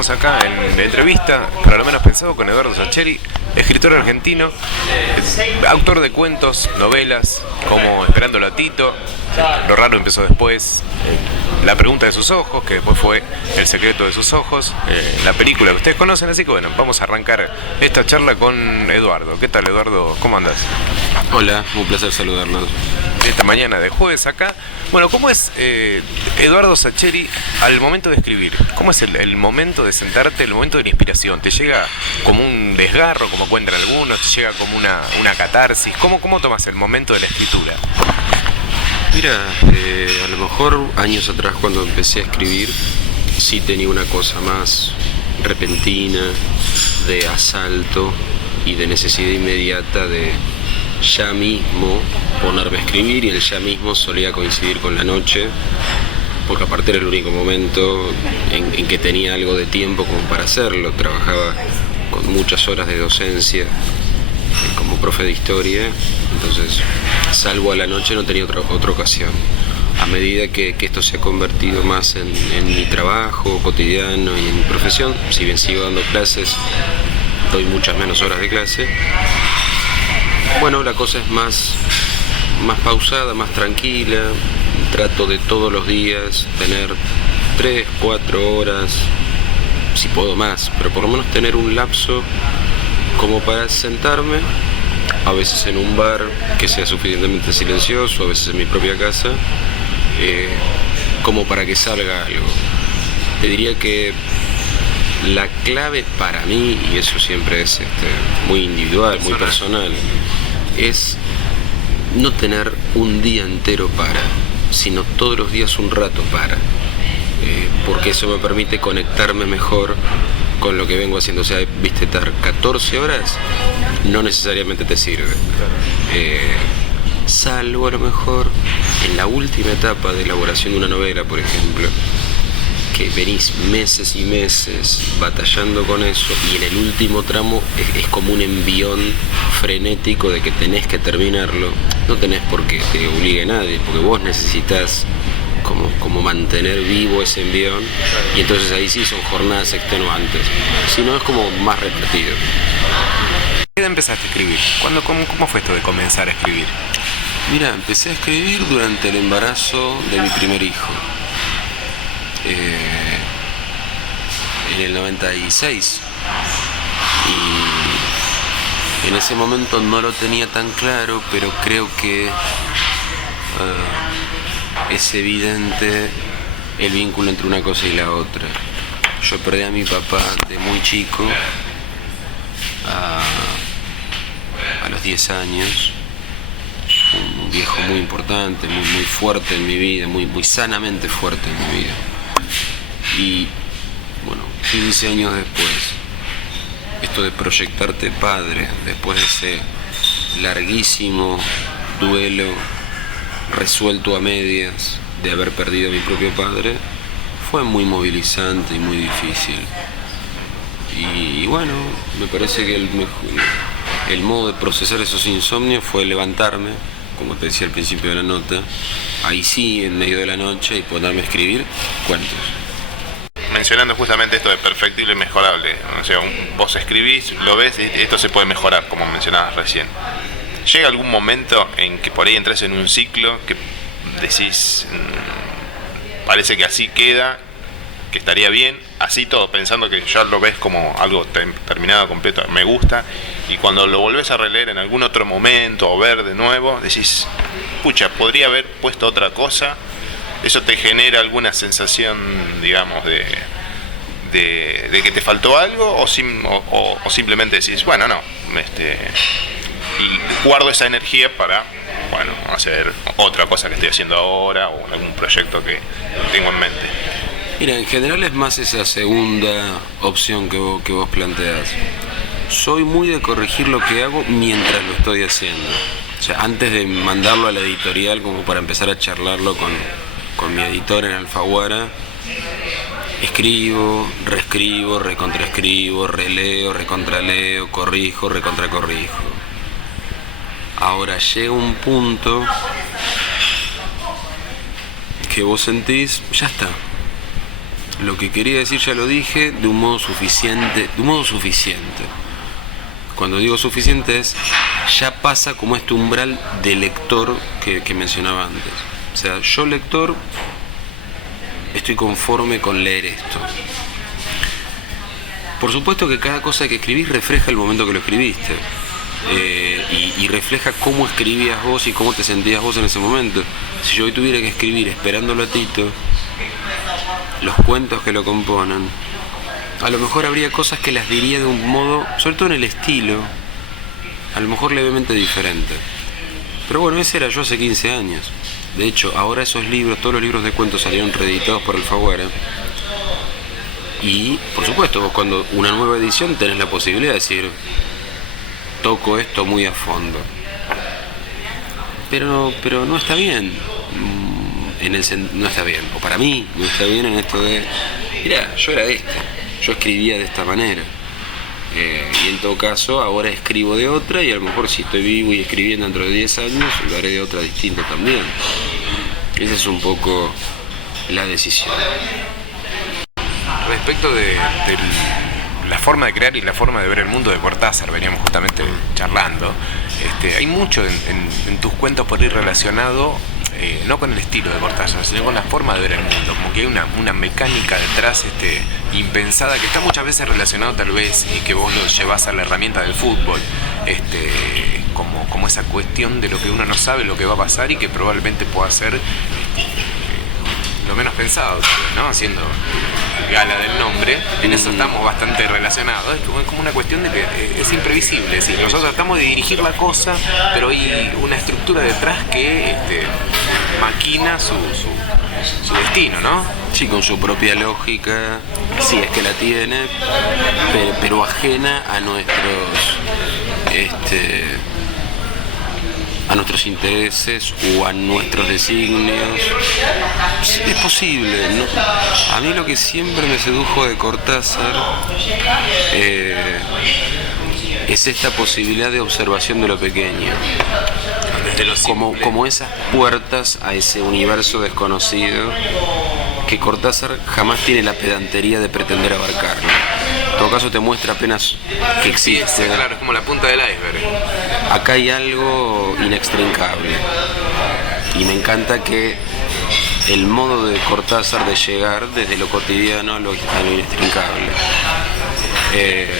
Estamos acá en la entrevista, para lo menos pensado, con Eduardo Sacheri, escritor argentino, autor de cuentos, novelas, como Esperándolo a Tito, Lo raro empezó después, La pregunta de sus ojos, que después fue El secreto de sus ojos, la película que ustedes conocen. Así que bueno, vamos a arrancar esta charla con Eduardo. ¿Qué tal, Eduardo? ¿Cómo andás? Hola, un placer saludarnos. Esta mañana de jueves acá. Bueno, ¿cómo es Eduardo Sacheri al momento de escribir? ¿Cómo es el momento de sentarte, el momento de la inspiración? ¿Te llega como un desgarro, como cuentan algunos? ¿Te llega como una catarsis? ¿Cómo tomas el momento de la escritura? Mira, a lo mejor años atrás cuando empecé a escribir sí tenía una cosa más repentina, de asalto y de necesidad inmediata de ya mismo ponerme a escribir, y el ya mismo solía coincidir con la noche, porque aparte era el único momento en que tenía algo de tiempo como para hacerlo. Trabajaba con muchas horas de docencia como profe de historia, entonces salvo a la noche no tenía otra ocasión. A medida que esto se ha convertido más en mi trabajo cotidiano y en mi profesión, si bien sigo dando clases, doy muchas menos horas de clase. Bueno, la cosa es más pausada, más tranquila. Trato de todos los días tener 3, 4 horas, si puedo más, pero por lo menos tener un lapso como para sentarme, a veces en un bar que sea suficientemente silencioso, a veces en mi propia casa, como para que salga algo. Te diría que la clave para mí, y eso siempre es muy individual, muy personal, es no tener un día entero para, sino todos los días un rato para, porque eso me permite conectarme mejor con lo que vengo haciendo. O sea, viste, estar 14 horas no necesariamente te sirve, salvo a lo mejor en la última etapa de elaboración de una novela, por ejemplo, que venís meses y meses batallando con eso, y en el último tramo es como un envión frenético de que tenés que terminarlo. No tenés por qué te obligue a nadie, porque vos necesitas como mantener vivo ese envión, y entonces ahí sí son jornadas extenuantes. Si no, es como más repartido. ¿Qué edad empezaste a escribir? ¿Cómo fue esto de comenzar a escribir? Mira, empecé a escribir durante el embarazo de mi primer hijo. En el 96, y en ese momento no lo tenía tan claro, pero creo que es evidente el vínculo entre una cosa y la otra. Yo perdí a mi papá de muy chico, a los 10 años, un viejo muy importante, muy fuerte en mi vida, muy sanamente fuerte en mi vida. Y bueno, 15 años después, esto de proyectarte padre, después de ese larguísimo duelo resuelto a medias de haber perdido a mi propio padre, fue muy movilizante y muy difícil. Y bueno, me parece que el modo de procesar esos insomnios fue levantarme, como te decía al principio de la nota, ahí sí, en medio de la noche, y ponerme a escribir cuentos. Mencionando justamente esto de perfectible y mejorable, o sea, vos escribís, lo ves y esto se puede mejorar, como mencionabas recién. ¿Llega algún momento en que por ahí entras en un ciclo que decís, parece que así queda, que estaría bien, así todo, pensando que ya lo ves como algo terminado, completo, me gusta, y cuando lo volvés a releer en algún otro momento o ver de nuevo, decís, pucha, podría haber puesto otra cosa? ¿Eso te genera alguna sensación, digamos, de que te faltó algo, o simplemente decís, bueno, no, guardo esa energía para, bueno, hacer otra cosa que estoy haciendo ahora o algún proyecto que tengo en mente? Mira, en general es más esa segunda opción que vos planteás. Soy muy de corregir lo que hago mientras lo estoy haciendo. O sea, antes de mandarlo a la editorial como para empezar a charlarlo con mi editor en Alfaguara, escribo, reescribo, recontraescribo, releo, recontraleo, corrijo, recontracorrijo. Ahora llega un punto que vos sentís, ya está. Lo que quería decir ya lo dije de un modo suficiente. Cuando digo suficiente es, ya pasa como este umbral de lector que mencionaba antes. O sea, yo lector estoy conforme con leer esto. Por supuesto que cada cosa que escribís refleja el momento que lo escribiste. Y refleja cómo escribías vos y cómo te sentías vos en ese momento. Si yo hoy tuviera que escribir esperándolo a Tito, los cuentos que lo componen, a lo mejor habría cosas que las diría de un modo, sobre todo en el estilo, a lo mejor levemente diferente. Pero bueno, ese era yo hace 15 años. De hecho, ahora esos libros, todos los libros de cuentos salieron reeditados por Alfaguara. Y, por supuesto, vos cuando una nueva edición tenés la posibilidad de decir, toco esto muy a fondo. Pero no está bien. No está bien. O para mí, no está bien en esto de, mirá, yo era yo escribía de esta manera. Y en todo caso, ahora escribo de otra y a lo mejor si estoy vivo y escribiendo dentro de 10 años, lo haré de otra distinta también. Esa es un poco la decisión. Respecto de la forma de crear y la forma de ver el mundo de Cortázar, veníamos justamente charlando, hay mucho en tus cuentos por ir relacionado, no con el estilo de Cortázar, sino con la forma de ver el mundo, como que hay una mecánica detrás impensada, que está muchas veces relacionado tal vez, y que vos lo llevás a la herramienta del fútbol, como esa cuestión de lo que uno no sabe, lo que va a pasar y que probablemente pueda ser lo menos pensado, ¿no? Haciendo gala del nombre, en eso estamos bastante relacionados. Es como una cuestión de que es imprevisible, es decir, nosotros tratamos de dirigir la cosa, pero hay una estructura detrás que maquina su destino, ¿no? Sí, con su propia lógica, si es que la tiene, pero ajena a nuestros intereses o a nuestros designios. Es posible, ¿no? A mí lo que siempre me sedujo de Cortázar es esta posibilidad de observación de lo pequeño, como esas puertas a ese universo desconocido que Cortázar jamás tiene la pedantería de pretender abarcarlo. En todo caso te muestra apenas que existe. Sí, claro, es como la punta del iceberg. Acá hay algo inextricable. Y me encanta que el modo de Cortázar de llegar desde lo cotidiano a lo inextricable.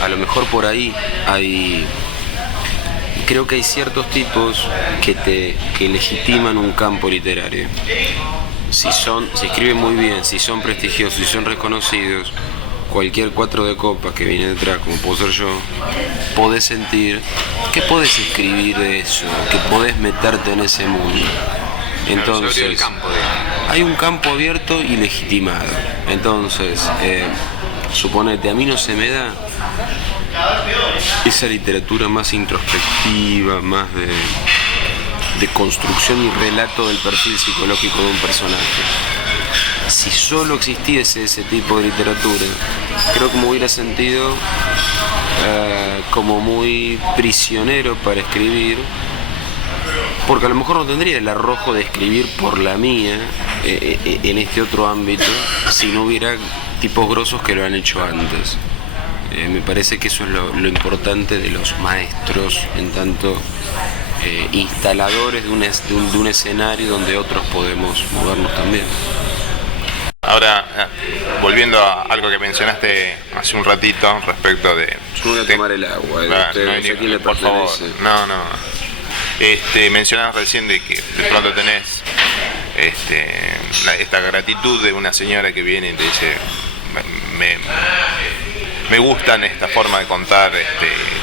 A lo mejor por ahí creo que hay ciertos tipos que legitiman un campo literario. Si escriben muy bien, si son prestigiosos, si son reconocidos, cualquier 4 de copas que viene detrás, como puedo ser yo, podés sentir que podés escribir de eso, que podés meterte en ese mundo. Entonces, hay un campo abierto y legitimado. Entonces, suponete, a mí no se me da esa literatura más introspectiva, más de construcción y relato del perfil psicológico de un personaje. Si solo existiese ese tipo de literatura, creo que me hubiera sentido como muy prisionero para escribir, porque a lo mejor no tendría el arrojo de escribir por la mía en este otro ámbito si no hubiera tipos grosos que lo han hecho antes. Me parece que eso es lo importante de los maestros, en tanto instaladores de un escenario donde otros podemos movernos también. Ahora, volviendo a algo que mencionaste hace un ratito respecto de... Yo voy a tomar el agua, por favor, no. Mencionabas recién de que de pronto tenés esta gratitud de una señora que viene y te dice, me gustan esta forma de contar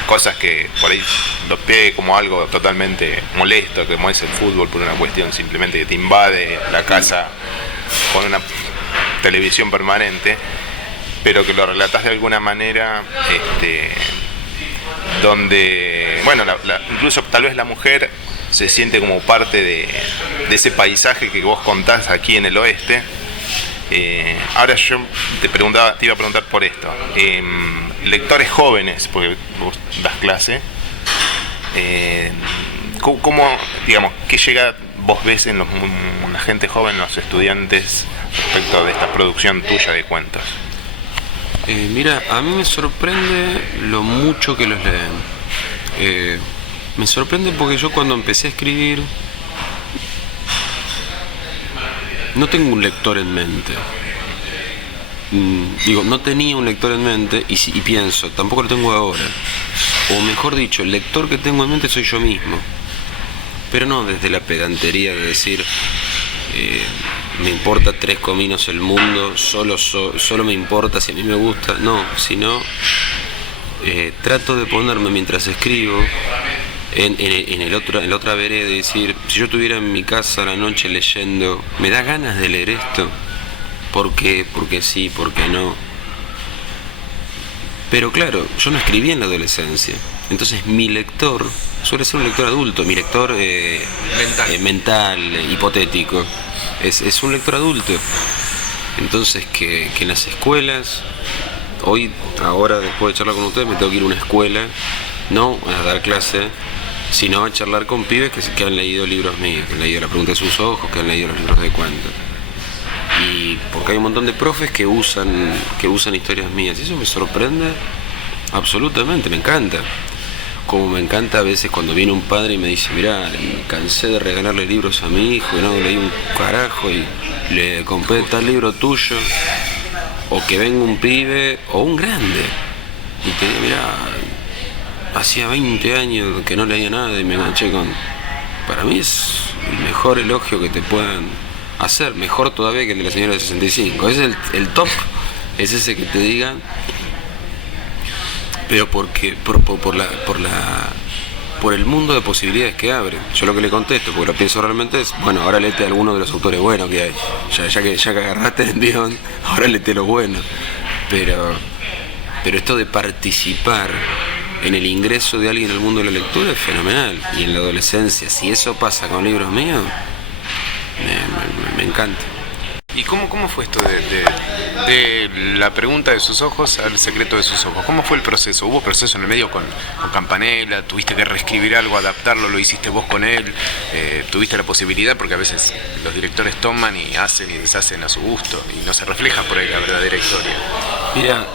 cosas que por ahí lo ve como algo totalmente molesto, como es el fútbol, por una cuestión simplemente que te invade la casa con una televisión permanente, pero que lo relatás de alguna manera donde, bueno, incluso tal vez la mujer se siente como parte de ese paisaje que vos contás aquí en el oeste. Ahora yo te iba a preguntar por esto. Lectores jóvenes, porque vos das clase, ¿cómo, digamos, qué llega vos ves en la gente joven, los estudiantes respecto de esta producción tuya de cuentos? Mira, a mí me sorprende lo mucho que los leen. Me sorprende porque yo cuando empecé a escribir no tengo un lector en mente. Digo, no tenía un lector en mente y pienso, tampoco lo tengo ahora. O mejor dicho, el lector que tengo en mente soy yo mismo. Pero no desde la pedantería de decir, me importa 3 cominos el mundo, solo me importa si a mí me gusta. No, sino trato de ponerme mientras escribo en la otra vereda y decir, si yo estuviera en mi casa a la noche leyendo, ¿me da ganas de leer esto? ¿Por qué? Porque sí, porque no. Pero claro, yo no escribí en la adolescencia. Entonces mi lector suele ser un lector adulto. Mi lector mental, hipotético, es un lector adulto. Entonces que en las escuelas, ahora después de charlar con ustedes, me tengo que ir a una escuela, no a dar clase, sino a charlar con pibes que han leído libros míos, que han leído La pregunta de sus ojos, que han leído los libros de cuentos. Y porque hay un montón de profes que usan historias mías, y eso me sorprende absolutamente, me encanta. Como me encanta a veces cuando viene un padre y me dice, mirá, me cansé de regalarle libros a mi hijo y no leí un carajo y le compré tal libro tuyo. O que venga un pibe o un grande y te diga, mirá, hacía 20 años que no leía nada y me enganché con... Para mí es el mejor elogio que te puedan hacer, mejor todavía que el de la señora de 65. Es el top, es ese que te digan, pero porque por el mundo de posibilidades que abre. Yo lo que le contesto, porque lo pienso realmente es, bueno, ahora léete a alguno de los autores buenos que hay. Ya que agarraste el envión, ahora léete lo bueno. Pero esto de participar en el ingreso de alguien al mundo de la lectura es fenomenal. Y en la adolescencia, si eso pasa con libros míos, me encanta. ¿Y cómo fue esto de la pregunta de sus ojos al secreto de sus ojos? ¿Cómo fue el proceso? ¿Hubo proceso en el medio con Campanella? ¿Tuviste que reescribir algo, adaptarlo? ¿Lo hiciste vos con él? ¿Tuviste la posibilidad? Porque a veces los directores toman y hacen y deshacen a su gusto y no se refleja por ahí la verdadera historia. Mira,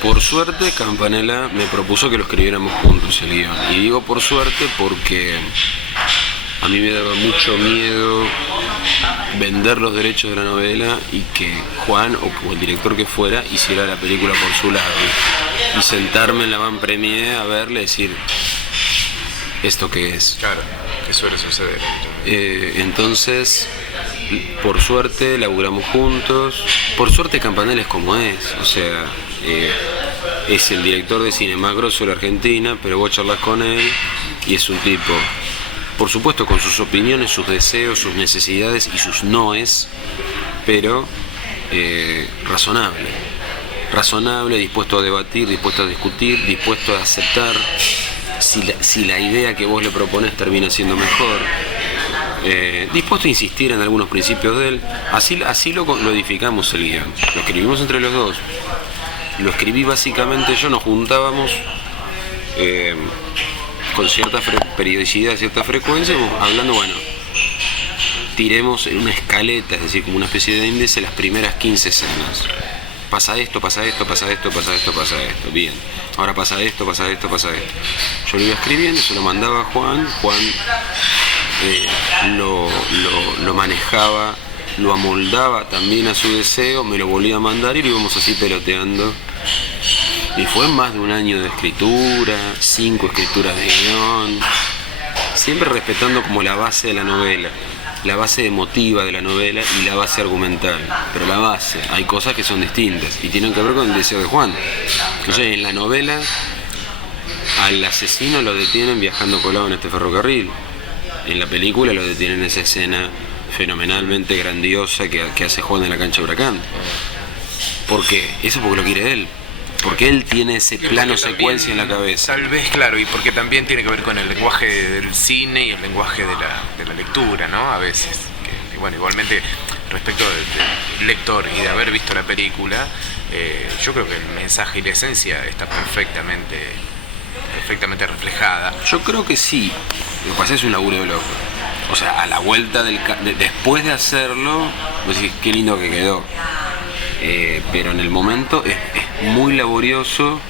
por suerte Campanella me propuso que lo escribiéramos juntos el guión. Y digo por suerte porque a mí me daba mucho miedo vender los derechos de la novela y que Juan o el director que fuera hiciera la película por su lado y sentarme en la van premier a verle y decir, ¿esto qué es? Claro, que suele suceder. Entonces, por suerte laburamos juntos. Por suerte Campanella es como es, o sea, es el director de cine más grosso de la Argentina, pero vos charlas con él y es un tipo, por supuesto, con sus opiniones, sus deseos, sus necesidades y sus noes, pero razonable, dispuesto a debatir, dispuesto a discutir, dispuesto a aceptar si la idea que vos le propones termina siendo mejor, dispuesto a insistir en algunos principios de él. Así lo edificamos el guión, lo escribimos entre los dos. Lo escribí básicamente yo, nos juntábamos con cierta periodicidad, cierta frecuencia, hablando, bueno, tiremos en una escaleta, es decir, como una especie de índice, las primeras 15 escenas. Pasa esto, pasa esto, pasa esto, pasa esto, pasa esto, bien. Ahora pasa esto, pasa esto, pasa esto. Yo lo iba escribiendo, se lo mandaba a Juan lo manejaba, lo amoldaba también a su deseo, me lo volvía a mandar y lo íbamos así peloteando. Y fue más de un año de escritura, 5 escrituras de guión, siempre respetando como la base de la novela, la base emotiva de la novela y la base argumental. Pero la base, hay cosas que son distintas y tienen que ver con el deseo de Juan. Entonces, en la novela, al asesino lo detienen viajando colado en este ferrocarril. En la película lo detienen en esa escena fenomenalmente grandiosa que hace Juan en la cancha de Huracán. ¿Por qué? Eso porque lo quiere él. Porque él tiene ese plano secuencia en la cabeza. Tal vez, claro, y porque también tiene que ver con el lenguaje del cine y el lenguaje de la lectura, ¿no? A veces. Que, bueno, igualmente, respecto del lector y de haber visto la película, yo creo que el mensaje y la esencia está perfectamente reflejada. Yo creo que sí. Lo que pasa es un laburo de loco. O sea, a la vuelta después de hacerlo, vos decís, qué lindo que quedó. Pero en el momento es muy laborioso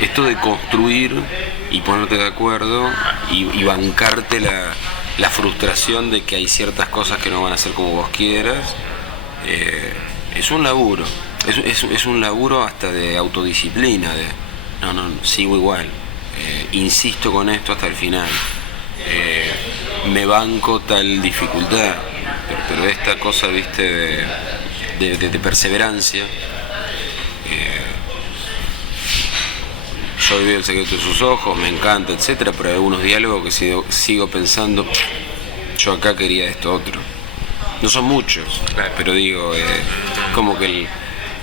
esto de construir y ponerte de acuerdo y bancarte la frustración de que hay ciertas cosas que no van a ser como vos quieras. Es un laburo, es un laburo hasta de autodisciplina, de no, sigo igual, insisto con esto hasta el final, me banco tal dificultad, pero esta cosa, viste, de perseverancia. Yo vi El secreto de sus ojos, me encanta, etcétera, pero hay algunos diálogos que sigo pensando, yo acá quería esto otro. No son muchos, claro, pero digo, como que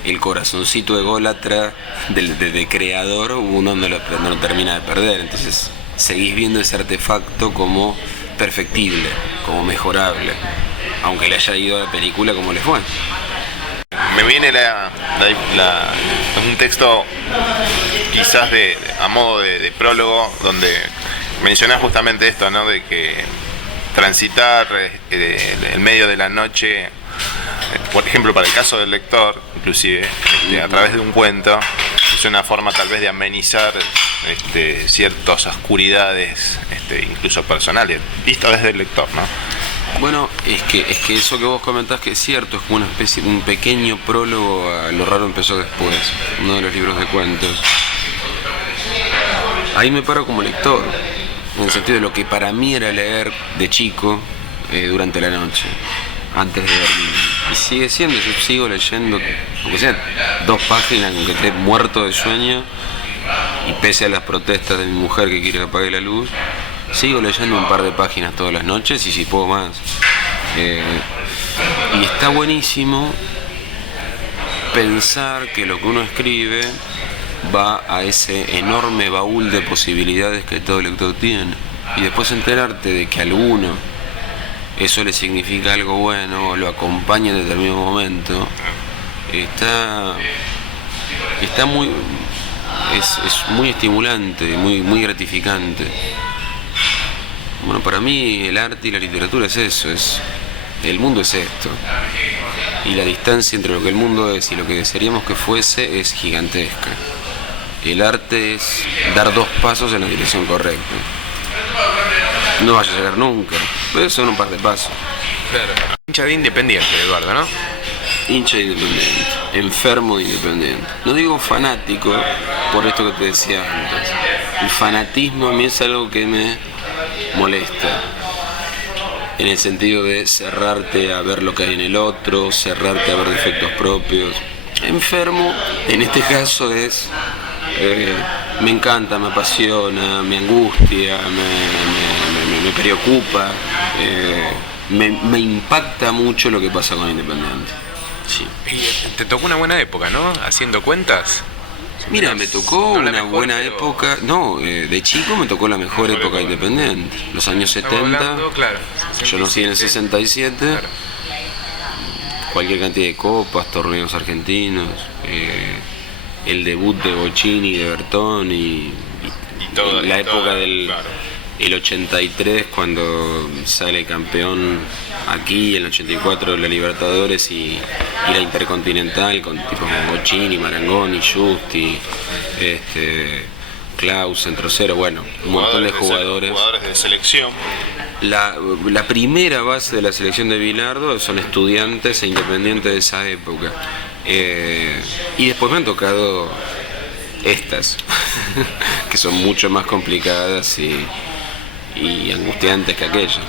el corazoncito ególatra de creador uno no lo termina de perder, entonces seguís viendo ese artefacto como perfectible, como mejorable, aunque le haya ido a la película como le fue. Me viene un texto quizás a modo de prólogo, donde mencionás justamente esto, ¿no? De que transitar el medio de la noche, por ejemplo, para el caso del lector, inclusive, a través de un cuento, es una forma tal vez de amenizar ciertas oscuridades, incluso personales, visto desde el lector, ¿no? Bueno, es que eso que vos comentás que es cierto, es como una especie, un pequeño prólogo a Lo raro empezó después, uno de los libros de cuentos. Ahí me paro como lector, en el sentido de lo que para mí era leer de chico durante la noche, antes de dormir. Y sigue siendo, yo sigo leyendo, aunque sean 2 páginas, aunque esté muerto de sueño, y pese a las protestas de mi mujer que quiere que apague la luz, sigo leyendo un par de páginas todas las noches y si puedo más. Y está buenísimo pensar que lo que uno escribe va a ese enorme baúl de posibilidades que todo lector tiene. Y después enterarte de que a alguno eso le significa algo bueno o lo acompaña en determinado momento, está muy... Es muy estimulante, muy gratificante. Bueno, para mí el arte y la literatura es eso, el mundo es esto. Y la distancia entre lo que el mundo es y lo que desearíamos que fuese es gigantesca. El arte es dar 2 pasos en la dirección correcta. No vaya a llegar nunca, pero son un par de pasos. Claro. Hincha de Independiente, Eduardo, ¿no? Hincha de Independiente, enfermo de Independiente. No digo fanático, por esto que te decía antes. El fanatismo a mí es algo que me molesta, en el sentido de cerrarte a ver lo que hay en el otro, cerrarte a ver defectos propios. Enfermo, en este caso es, me encanta, me apasiona, me angustia, me preocupa, me impacta mucho lo que pasa con Independiente. Sí. Y te tocó una buena época, ¿no? Haciendo cuentas. Mira, me tocó una buena época, de chico me tocó la mejor época Independiente, los años 70, claro, yo nací en el 67, claro. Cualquier cantidad de copas, torneos argentinos, el debut de Bocini, de Bertoni, y la época del el 83 cuando sale campeón aquí, el 84 la Libertadores y la Intercontinental con tipos como Bocini, Marangoni, Justi, Klaus, Centrocero, bueno, un montón de jugadores de selección. La primera base de la selección de Bilardo son estudiantes e independientes de esa época, y después me han tocado estas que son mucho más complicadas y angustiantes que aquellas.